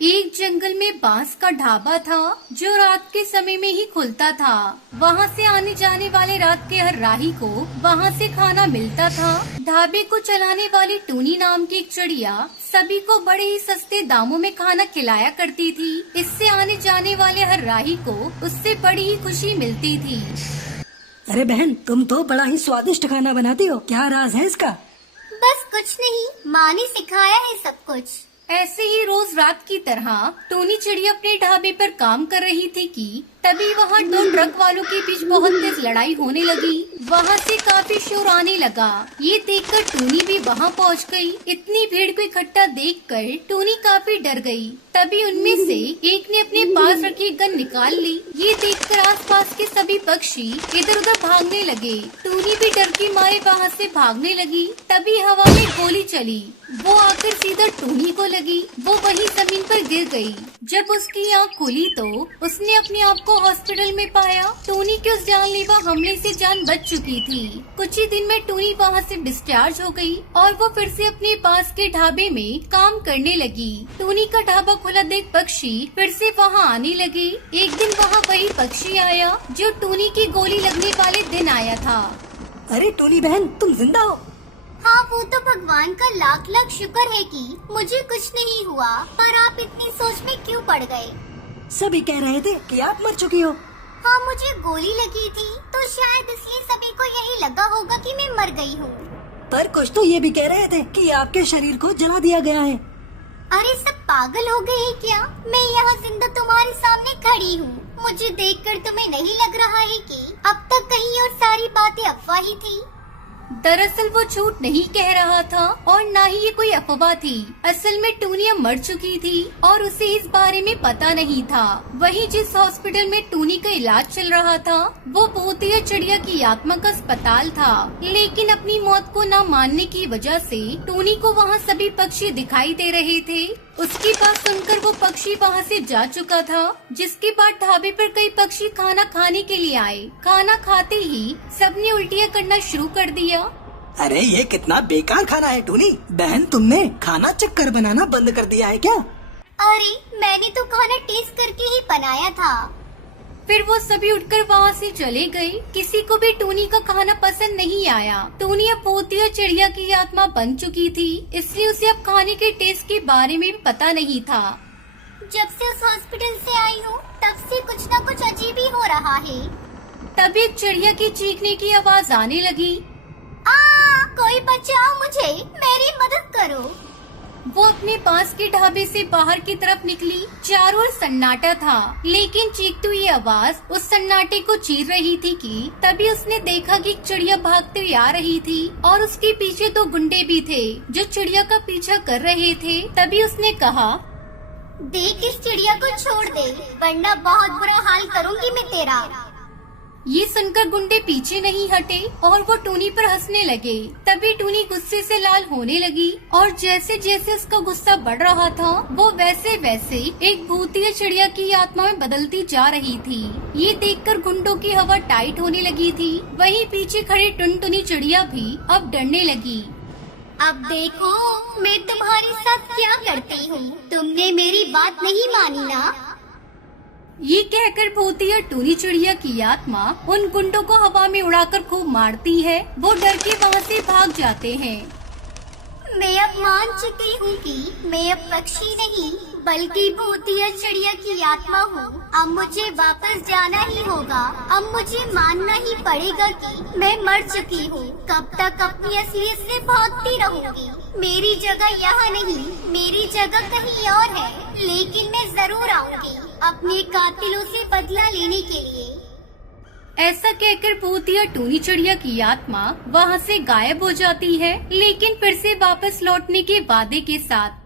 एक जंगल में बांस का ढाबा था जो रात के समय में ही खुलता था। वहाँ से आने जाने वाले रात के हर राही को वहाँ से खाना मिलता था। ढाबे को चलाने वाली टूनी नाम की एक चिड़िया सभी को बड़े ही सस्ते दामों में खाना खिलाया करती थी। इससे आने जाने वाले हर राही को उससे बड़ी ही खुशी मिलती थी। अरे बहन, तुम तो बड़ा ही स्वादिष्ट खाना बनाती हो, क्या राज है इसका? बस कुछ नहीं, माँ ने सिखाया है सब कुछ। ऐसे ही रोज रात की तरह टोनी चिड़िया अपने ढाबे पर काम कर रही थी कि तभी वहाँ दो ट्रक वालों के बीच बहुत तेज लड़ाई होने लगी। वहाँ से काफी शोर आने लगा। ये देखकर टोनी भी वहाँ पहुँच गई। इतनी भीड़ को इकट्ठा देखकर टोनी काफी डर गई। तभी उनमें से एक ने अपने पास रखी गन निकाल ली। ये देखकर आसपास के सभी पक्षी इधर उधर भागने लगे। टोनी भी डर के मारे वहाँ से भागने लगी। तभी हवा में गोली चली, वो आकर सीधा टोनी को लगी। वो वहीं जमीन पर गिर गई। जब उसकी आँख खुली तो उसने अपने आप को हॉस्पिटल में पाया। टोनी के उस जानलेवा हमले से जान बच चुकी थी। कुछ ही दिन में टोनी वहाँ से डिस्चार्ज हो गई और वो फिर से अपने पास के ढाबे में काम करने लगी। टोनी का ढाबा खुला देख पक्षी फिर से वहाँ आने लगे। एक दिन वहाँ वही पक्षी आया जो टोनी की गोली लगने वाले दिन आया था। अरे टोनी बहन, तुम जिंदा हो? हाँ, वो तो भगवान का लाख लाख शुक्र है कि मुझे कुछ नहीं हुआ। पर आप इतनी सोच में क्यों पड़ गए? सभी कह रहे थे कि आप मर चुकी हो। हाँ, मुझे गोली लगी थी तो शायद इसलिए सभी को यही लगा होगा कि मैं मर गई हूँ। पर कुछ तो ये भी कह रहे थे कि आपके शरीर को जला दिया गया है। अरे सब पागल हो गए हैं क्या? मैं यहाँ जिंदा तुम्हारे सामने खड़ी हूँ। मुझे देखकर तुम्हें नहीं लग रहा है कि अब तक कहीं और सारी बातें अफवाह ही थी? दरअसल वो झूठ नहीं कह रहा था और न ही ये कोई अफवाह थी। असल में टूनी मर चुकी थी और उसे इस बारे में पता नहीं था। वहीं जिस हॉस्पिटल में टूनी का इलाज चल रहा था वो भूतिया चिड़िया की आत्मा का अस्पताल था। लेकिन अपनी मौत को न मानने की वजह से टूनी को वहाँ सभी पक्षी दिखाई दे रहे थे। उसकी बात सुनकर वो पक्षी वहाँ से जा चुका था। जिसके बाद ढाबे पर कई पक्षी खाना खाने के लिए आए। खाना खाते ही सबने उल्टियाँ करना शुरू कर दिया। अरे ये कितना बेकार खाना है टोनी बहन, तुमने खाना चक्कर बनाना बंद कर दिया है क्या? अरे मैंने तो खाना टेस्ट करके ही बनाया था। फिर वो सभी उठकर वहाँ से चले गए। किसी को भी टोनी का खाना पसंद नहीं आया। टोनी अब भूतिया चिड़िया की आत्मा बन चुकी थी, इसलिए उसे अब खाने के टेस्ट के बारे में भी पता नहीं था। जब से उस हॉस्पिटल से आई हूँ तब से कुछ न कुछ अजीब ही हो रहा है। तभी एक चिड़िया की चीखने की आवाज आने लगी। कोई बचाओ मुझे, मेरी मदद करो। वो अपने पास के ढाबे से बाहर की तरफ निकली। चारों ओर सन्नाटा था, लेकिन चीखती हुई आवाज उस सन्नाटे को चीर रही थी कि तभी उसने देखा कि एक चिड़िया भागते हुए आ रही थी और उसके पीछे दो गुंडे भी थे जो चिड़िया का पीछा कर रहे थे। तभी उसने कहा, देख इस चिड़िया को छोड़ दे वरना बहुत बुरा हाल करूँगी मैं तेरा। ये सुनकर गुंडे पीछे नहीं हटे और वो टूनी पर हंसने लगे। तभी टूनी गुस्से से लाल होने लगी और जैसे जैसे उसका गुस्सा बढ़ रहा था वो वैसे वैसे एक भूतिया चिड़िया की आत्मा में बदलती जा रही थी। ये देखकर गुंडों की हवा टाइट होने लगी थी। वहीं पीछे खड़े टुनटुनी चिड़िया भी अब डरने लगी। अब देखो मैं तुम्हारे साथ क्या करती हूँ। तुमने मेरी बात नहीं मानी ना? ये कहकर भूतिया टूनी चिड़िया की आत्मा उन गुंडों को हवा में उड़ाकर खूब मारती है। वो डर के वहाँ से भाग जाते हैं। मैं अब मान चुकी हूँ कि मैं अब पक्षी नहीं बल्कि भूतिया चिड़िया की आत्मा हूँ। अब मुझे वापस जाना ही होगा। अब मुझे मानना ही पड़ेगा कि मैं मर चुकी हूँ। कब तक अपनी असलियत से भागती रहूंगी? मेरी जगह यहाँ नहीं, मेरी जगह कहीं और है। लेकिन मैं जरूर आऊंगी अपने कातिलों से बदला लेने के लिए। ऐसा कहकर भूतिया टूनी चिड़िया की आत्मा वहाँ से गायब हो जाती है, लेकिन फिर से वापस लौटने के वादे के साथ।